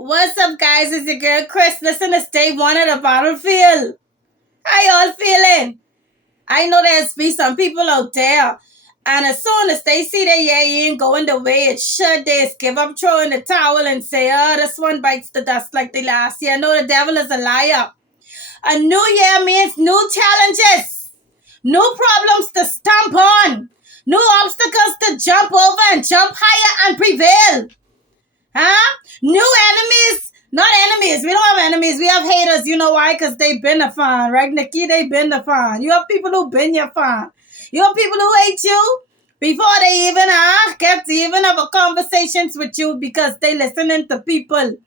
What's up, guys? It's your girl Chris. Listen, it's day one of the battlefield. How y'all feeling? I know there's be some people out there, and as soon as they see that yeah, ain't going the way it should, they just give up throwing the towel and say, oh, this one bites the dust like the last year. No, the devil is a liar. A new year means new challenges, new problems to stomp on, new obstacles to jump over and jump higher and prevail. Huh? New enemies. Not enemies. We don't have enemies. We have haters. You know why? Because they been a fan. Right, Nikki? They been a fan. You have people who been your fan. You have people who hate you before they even get to even have a conversations with you because they listening to people.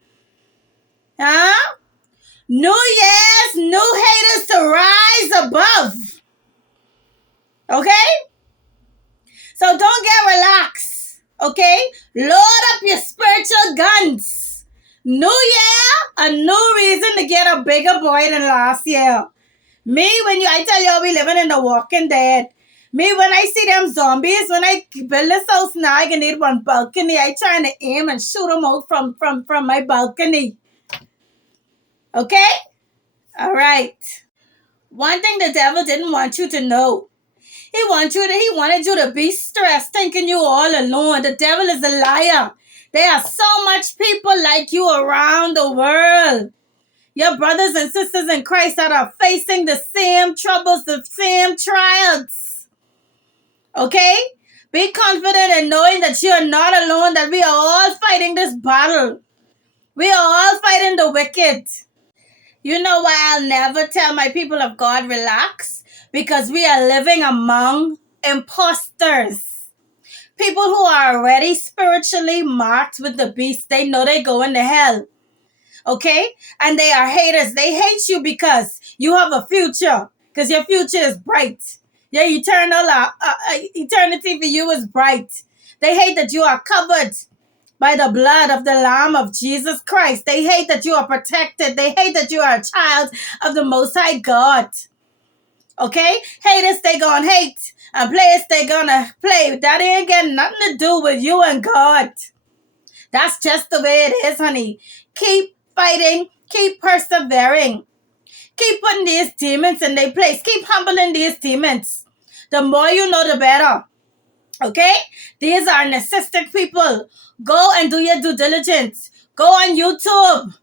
Huh? New years, new haters to rise above. Okay? So don't get relaxed. Okay? Load up your spiritual guns. New year, a new reason to get a bigger boy than last year. Me, I tell you, we living in the Walking Dead. Me, when I see them zombies, when I build this house now, I can need one balcony. I trying to aim and shoot them out from my balcony. Okay? All right. One thing the devil didn't want you to know. He wanted you to be stressed, thinking you all alone. The devil is a liar. There are so much people like you around the world. Your brothers and sisters in Christ that are facing the same troubles, the same trials. Okay? Be confident in knowing that you are not alone, that we are all fighting this battle. We are all fighting the wicked. You know why I'll never tell my people of God, relax? Because we are living among imposters. People who are already spiritually marked with the beast. They know they're going to hell. Okay? And they are haters. They hate you because you have a future. Because your future is bright. Your eternity for you is bright. They hate that you are covered by the blood of the Lamb of Jesus Christ. They hate that you are protected. They hate that you are a child of the Most High God. Okay? Haters, they gonna hate. And players, they gonna play. That ain't got nothing to do with you and God. That's just the way it is, honey. Keep fighting. Keep persevering. Keep putting these demons in their place. Keep humbling these demons. The more you know, the better. Okay? These are narcissistic people. Go and do your due diligence. Go on YouTube.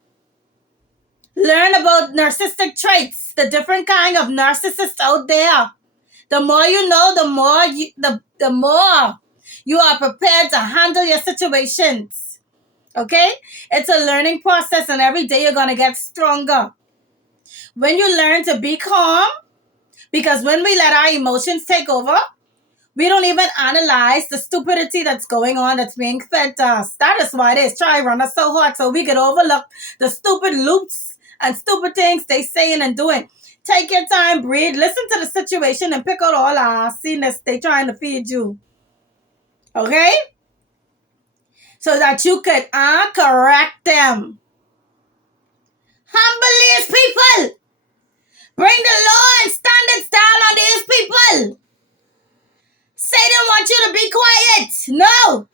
Learn about narcissistic traits, the different kind of narcissists out there. The more you know, the more you are prepared to handle your situations. Okay? It's a learning process, and every day you're going to get stronger. When you learn to be calm, because when we let our emotions take over, we don't even analyze the stupidity that's going on, that's being fed to us. That is why they try to run us so hard so we can overlook the stupid loops and stupid things they saying and doing. Take your time, breathe, listen to the situation, and pick out all the nastiness they trying to feed you. Okay? So that you could correct them. Humble these people. Bring the law and standards down on these people. Satan wants you to be quiet. No.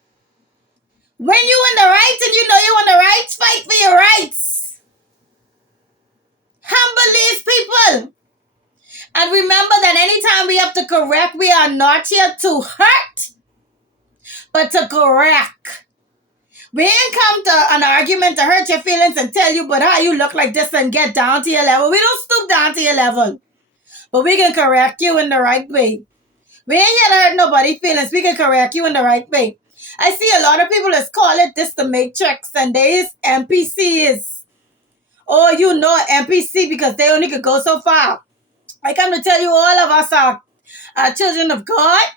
When you in the right and you know you in the right, fight for your rights. Humble these people. And remember that anytime we have to correct, we are not here to hurt, but to correct. We ain't come to an argument to hurt your feelings and tell you, but how you look like this and get down to your level. We don't stoop down to your level. But we can correct you in the right way. We ain't here to hurt nobody's feelings. We can correct you in the right way. I see a lot of people that call it this the Matrix, and there's NPCs. Oh, you know NPC because they only could go so far. I come to tell you, all of us are children of God.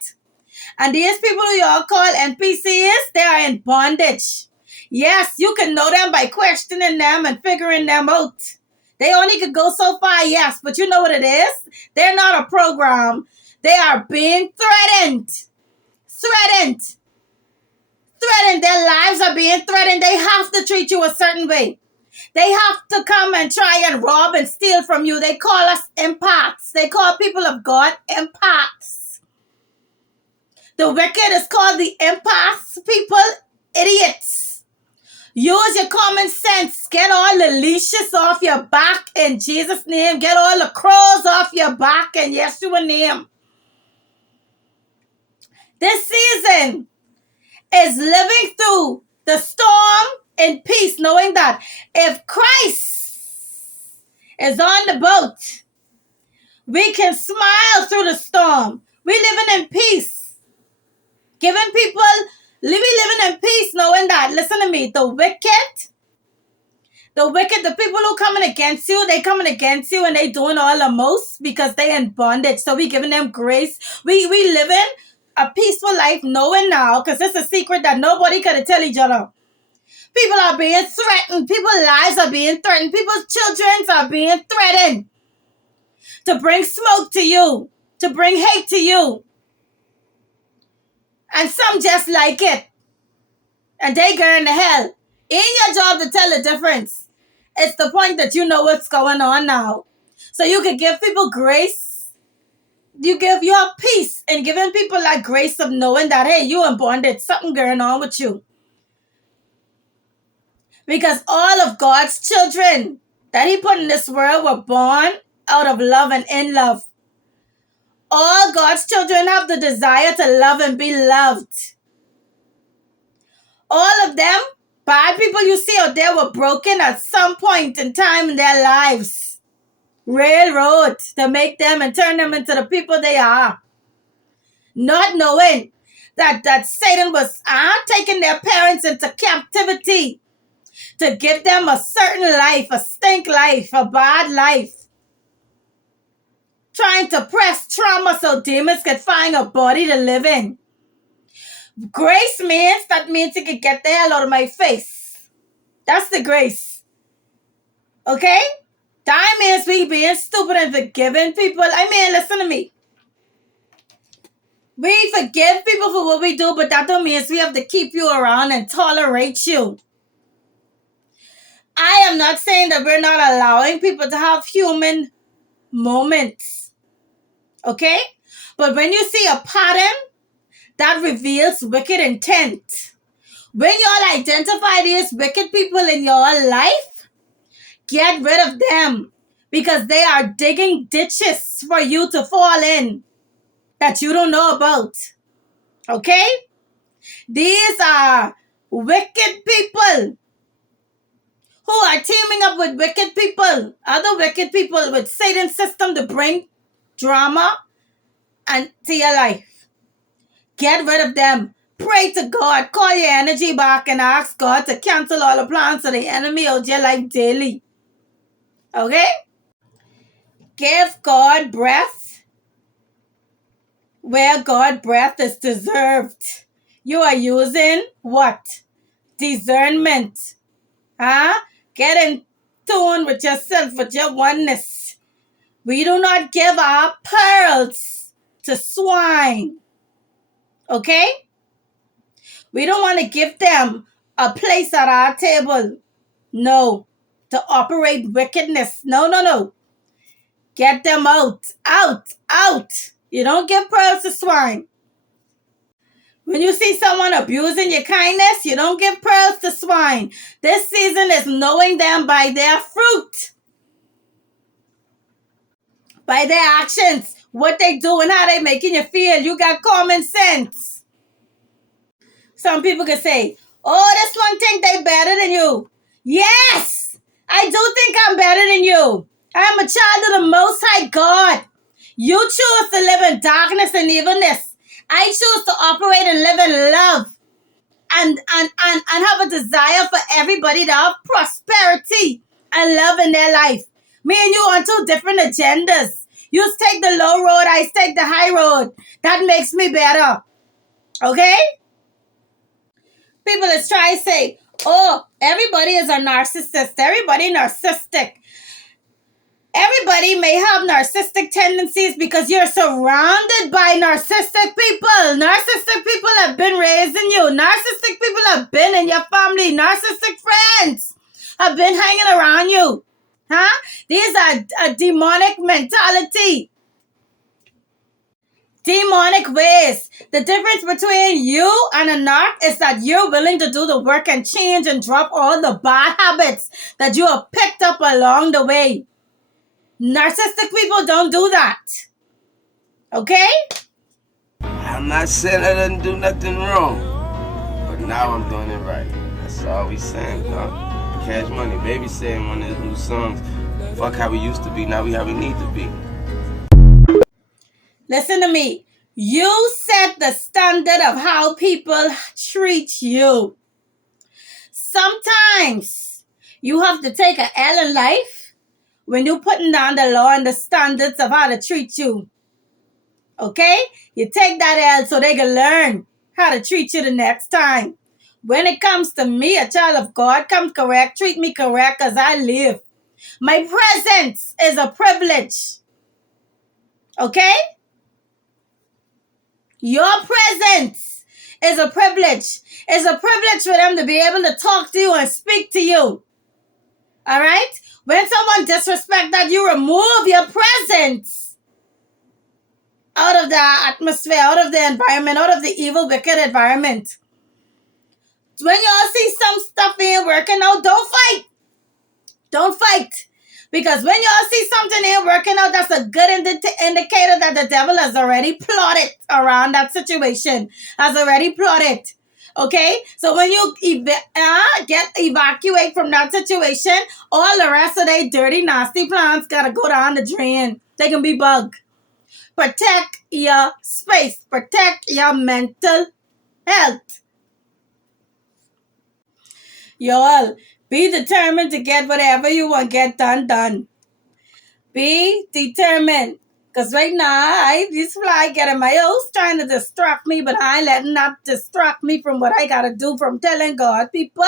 And these people who y'all call NPCs, they are in bondage. Yes, you can know them by questioning them and figuring them out. They only could go so far, yes. But you know what it is? They're not a program. They are being threatened. Threatened. Their lives are being threatened. They have to treat you a certain way. They have to come and try and rob and steal from you. They call us empaths. They call people of God empaths. The wicked is called the empaths. People, idiots. Use your common sense. Get all the leashes off your back in Jesus' name. Get all the crows off your back in Yeshua's name. This season is living through the storm in peace, knowing that if Christ is on the boat, we can smile through the storm. We living in peace. Giving people, living in peace, knowing that, listen to me, the wicked, the people who coming against you, they coming against you and they doing all the most because they in bondage. So we giving them grace. We living a peaceful life, knowing now, because it's a secret that nobody could tell each other. People are being threatened. People's lives are being threatened. People's children are being threatened to bring smoke to you, to bring hate to you. And some just like it. And they going to hell. Ain't your job to tell the difference. It's the point that you know what's going on now. So you can give people grace. You give your peace and giving people that grace of knowing that, hey, you in bondage. Something going on with you. Because all of God's children that he put in this world were born out of love and in love. All God's children have the desire to love and be loved. All of them, bad people you see out there, were broken at some point in time in their lives. Railroad to make them and turn them into the people they are. Not knowing that Satan was taking their parents into captivity to give them a certain life, a stink life, a bad life. Trying to press trauma so demons can find a body to live in. Grace means you can get the hell out of my face. That's the grace. Okay? That means we being stupid and forgiving people. I mean, listen to me. We forgive people for what we do, but that don't mean we have to keep you around and tolerate you. I am not saying that we're not allowing people to have human moments. Okay? But when you see a pattern that reveals wicked intent, when y'all identify these wicked people in your life, get rid of them because they are digging ditches for you to fall in that you don't know about. Okay? These are wicked people who are teaming up with wicked people, other wicked people with Satan's system to bring drama and to your life. Get rid of them. Pray to God. Call your energy back and ask God to cancel all the plans of the enemy of your life daily. Okay? Give God breath where God breath is deserved. You are using what? Discernment. Get in tune with yourself, with your oneness. We do not give our pearls to swine. Okay? We don't want to give them a place at our table. No. To operate wickedness. No. Get them out. Out. You don't give pearls to swine. When you see someone abusing your kindness, you don't give pearls to swine. This season is knowing them by their fruit. By their actions. What they do and how they making you feel. You got common sense. Some people can say, oh, this one think they better than you. Yes, I do think I'm better than you. I'm a child of the Most High God. You choose to live in darkness and evilness. I choose to operate and live in love and have a desire for everybody to have prosperity and love in their life. Me and you on two different agendas. You take the low road, I take the high road. That makes me better. Okay? People is trying to say, oh, everybody is a narcissist. Everybody narcissistic. Everybody may have narcissistic tendencies because you're surrounded by narcissistic people. Narcissistic people have been raising you. Narcissistic people have been in your family. Narcissistic friends have been hanging around you. These are a demonic mentality. demonic ways. The difference between you and a narc is that you're willing to do the work and change and drop all the bad habits that you have picked up along the way. Narcissistic people don't do that. Okay? I'm not saying I didn't do nothing wrong, but now I'm doing it right. That's all we saying, dog. Cash Money, Baby saying one of his new songs, fuck how we used to be, now we how we need to be. Listen to me. You set the standard of how people treat you. Sometimes you have to take an L in life when you're putting down the law and the standards of how to treat you. Okay? You take that L so they can learn how to treat you the next time. When it comes to me, a child of God, come correct, treat me correct as I live. My presence is a privilege. Okay? Your presence is a privilege. It's a privilege for them to be able to talk to you and speak to you. All right? When someone disrespects that, you remove your presence out of the atmosphere, out of the environment, out of the evil, wicked environment. When y'all see some stuff ain't working out, don't fight. Don't fight. Because when y'all see something ain't working out, that's a good indicator that the devil has already plotted around that situation. Has already plotted. Okay? So when you evacuate from that situation, all the rest of their dirty, nasty plans gotta go down the drain. They can be bugged. Protect your space. Protect your mental health. Y'all, be determined to get whatever you want get done. Be determined. Because right now, this fly getting my house trying to distract me, but I ain't letting that distract me from what I got to do, from telling God people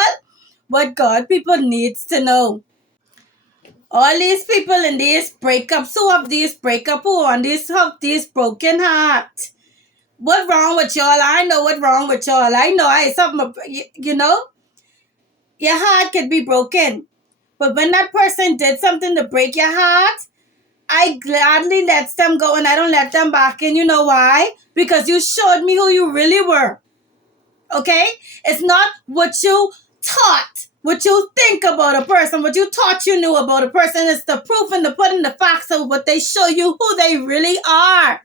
what God people needs to know. All these people in these breakups, who have these breakup, who on these broken heart. What wrong with y'all? I know what wrong with y'all. I know I something, you know? Your heart could be broken. But when that person did something to break your heart, I gladly let them go and I don't let them back in. You know why? Because you showed me who you really were. Okay? It's not what you taught, what you think about a person, what you thought you knew about a person. It's the proof and the pudding, the facts of what they show you who they really are.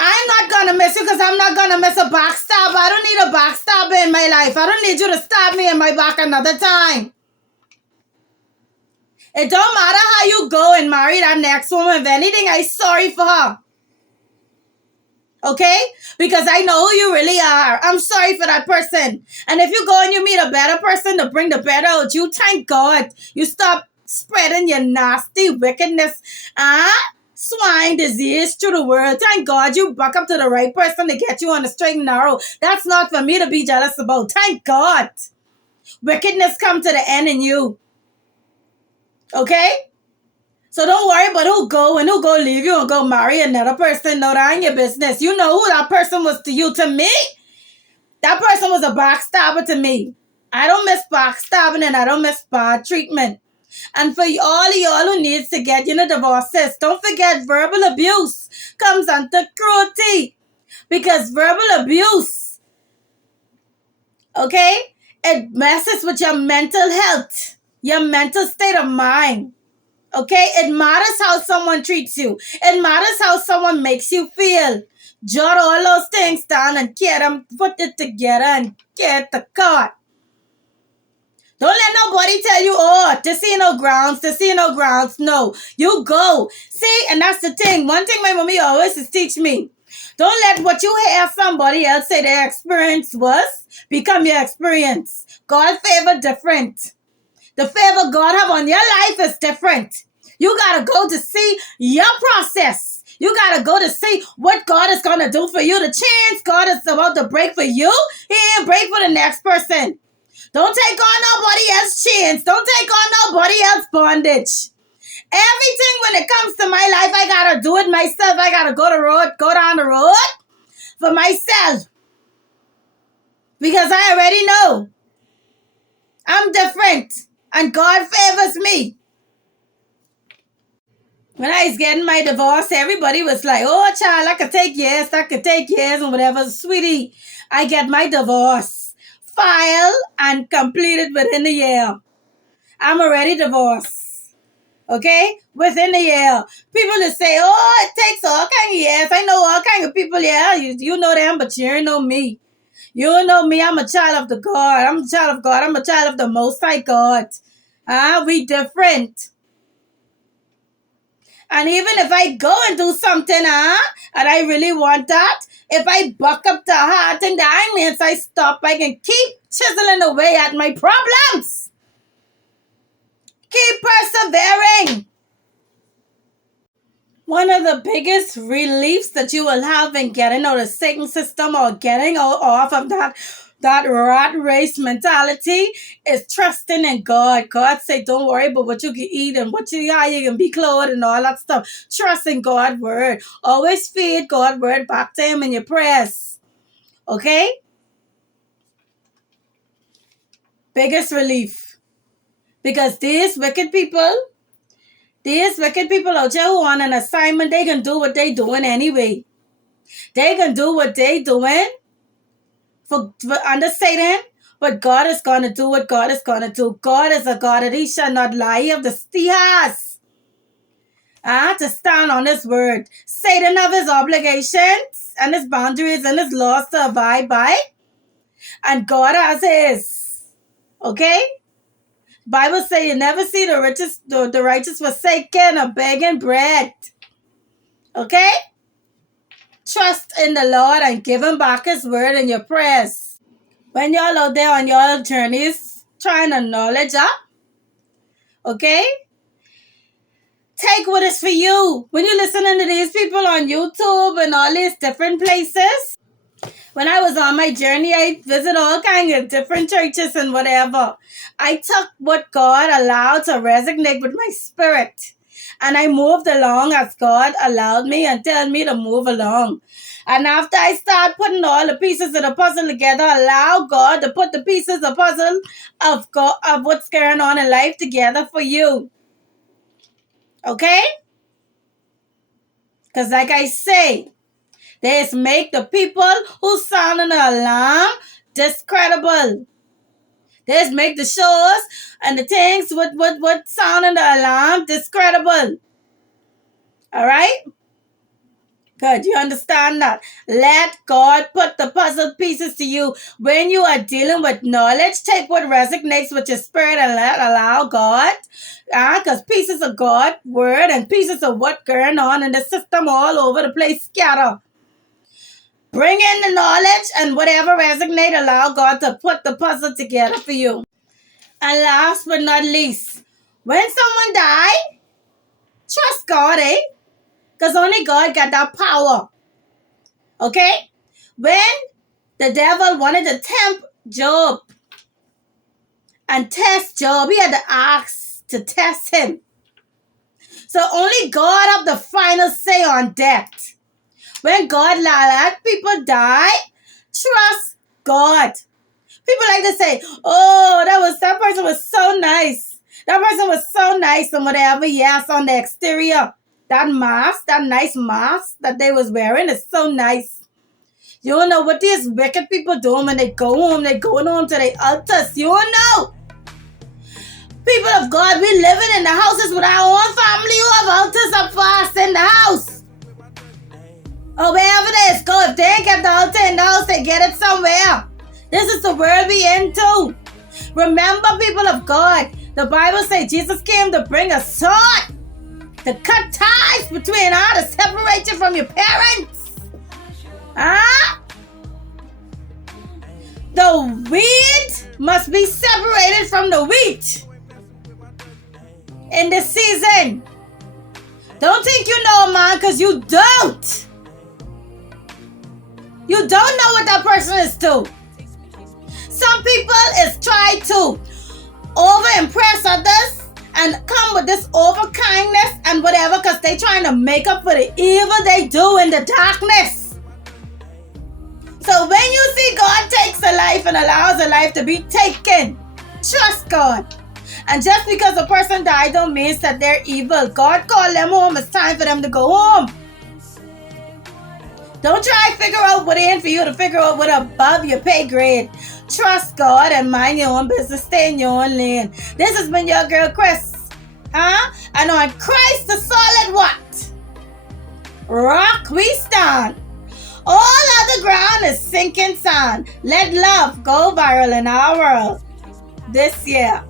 I'm not going to miss you because I'm not going to miss a backstab. I don't need a backstabber in my life. I don't need you to stab me in my back another time. It don't matter how you go and marry that next woman. If anything, I'm sorry for her. Okay? Because I know who you really are. I'm sorry for that person. And if you go and you meet a better person to bring the better out you, thank God you stop spreading your nasty wickedness. Swine disease through the world. Thank God you back up to the right person to get you on the straight and narrow. That's not for me to be jealous about. Thank God. Wickedness come to the end in you. Okay? So don't worry about who go and who go leave you and go marry another person. No, that ain't your business. You know who that person was to you. To me, that person was a backstabber to me. I don't miss backstabbing and I don't miss bad treatment. And for all of y'all who needs to get divorces, don't forget verbal abuse comes under cruelty. Because verbal abuse, okay, it messes with your mental health, your mental state of mind. Okay, it matters how someone treats you. It matters how someone makes you feel. Jot all those things down and get them, put it together and get the card. Don't let nobody tell you, oh, this ain't no grounds, this ain't no grounds. No, you go. See, and that's the thing. One thing my mommy always is teach me. Don't let what you hear somebody else say their experience was become your experience. God favor different. The favor God have on your life is different. You got to go to see your process. You got to go to see what God is going to do for you. The chance God is about to break for you, He ain't break for the next person. Don't take on nobody else's chance. Don't take on nobody else's bondage. Everything when it comes to my life, I got to do it myself. I got to go down the road for myself. Because I already know I'm different and God favors me. When I was getting my divorce, everybody was like, oh, child, that could take years, and whatever. Sweetie, I get my divorce filed and completed within a year. I'm already divorced. Okay? Within a year. People that say, oh, it takes all kind of years. I know all kind of people, yeah. You know them, but you don't know me. You don't know me. I'm a child of the God. I'm a child of God. I'm a child of the Most High God. We different. And even if I go and do something, and I really want that, if I buck up the heart and the means I stop, I can keep chiseling away at my problems. Keep persevering. One of the biggest reliefs that you will have in getting out of Satan's system or getting off of that rat race mentality is trusting in God. God say, don't worry about what you can eat and how you can be clothed and all that stuff. Trust in God's word. Always feed God's word back to him in your prayers. Okay? Biggest relief. Because these wicked people out there who on an assignment, they can do what they doing anyway. They can do what they doing for under Satan, but God is going to do what God is going to do. God is a God that he shall not lie. He has to stand on his word. Satan have his obligations and his boundaries and his laws to abide by. And God has his. Okay? Bible say you never see the righteous forsaken or begging bread. Okay? Trust in the Lord and give him back his word in your prayers. When y'all out there on your journeys trying to knowledge up, okay? Take what is for you. When you're listening to these people on YouTube and all these different places, when I was on my journey, I visited all kinds of different churches and whatever. I took what God allowed to resonate with my spirit. And I moved along as God allowed me and told me to move along. And after I start putting all the pieces of the puzzle together, allow God to put the pieces of the puzzle of what's going on in life together for you. Okay? Because like I say, they make the people who sound an alarm discreditable. They make the shows and the things what sounding the alarm discreditable. All right? Good. You understand that? Let God put the puzzle pieces to you. When you are dealing with knowledge, take what resonates with your spirit and allow God. Because pieces of God's word and pieces of what's going on in the system all over the place scatter. Bring in the knowledge and whatever resonates, allow God to put the puzzle together for you. And last but not least, when someone die, trust God, because only God got that power. Okay? When the devil wanted to tempt Job and test Job, he had to ask to test him. So only God have the final say on death. When God let people die, trust God. People like to say, oh, that person was so nice. That person was so nice and whatever. Yes, on the exterior. That mask, that nice mask that they was wearing is so nice. You don't know what these wicked people do when they go home. They going home to their altars. You don't know. People of God, we living in the houses with our own family who have altars up for us in the house. Or wherever they is go. If they ain't get the altar in the house, they get it somewhere. This is the world we into. Remember, people of God, the Bible says Jesus came to bring a sword to cut ties between to separate you from your parents. The weed must be separated from the wheat in this season. Don't think you know, man, because you don't. You don't know what that person is to. Some people is trying to over-impress others and come with this over-kindness and whatever because they trying to make up for the evil they do in the darkness. So when you see God takes a life and allows a life to be taken, trust God. And just because a person died don't mean that they're evil. God called them home. It's time for them to go home. Don't try to figure out what ain't for you to figure out what above your pay grade. Trust God and mind your own business. Stay in your own lane. This has been your girl Chris. And on Christ the solid what? Rock we stand. All other ground is sinking sand. Let love go viral in our world this year.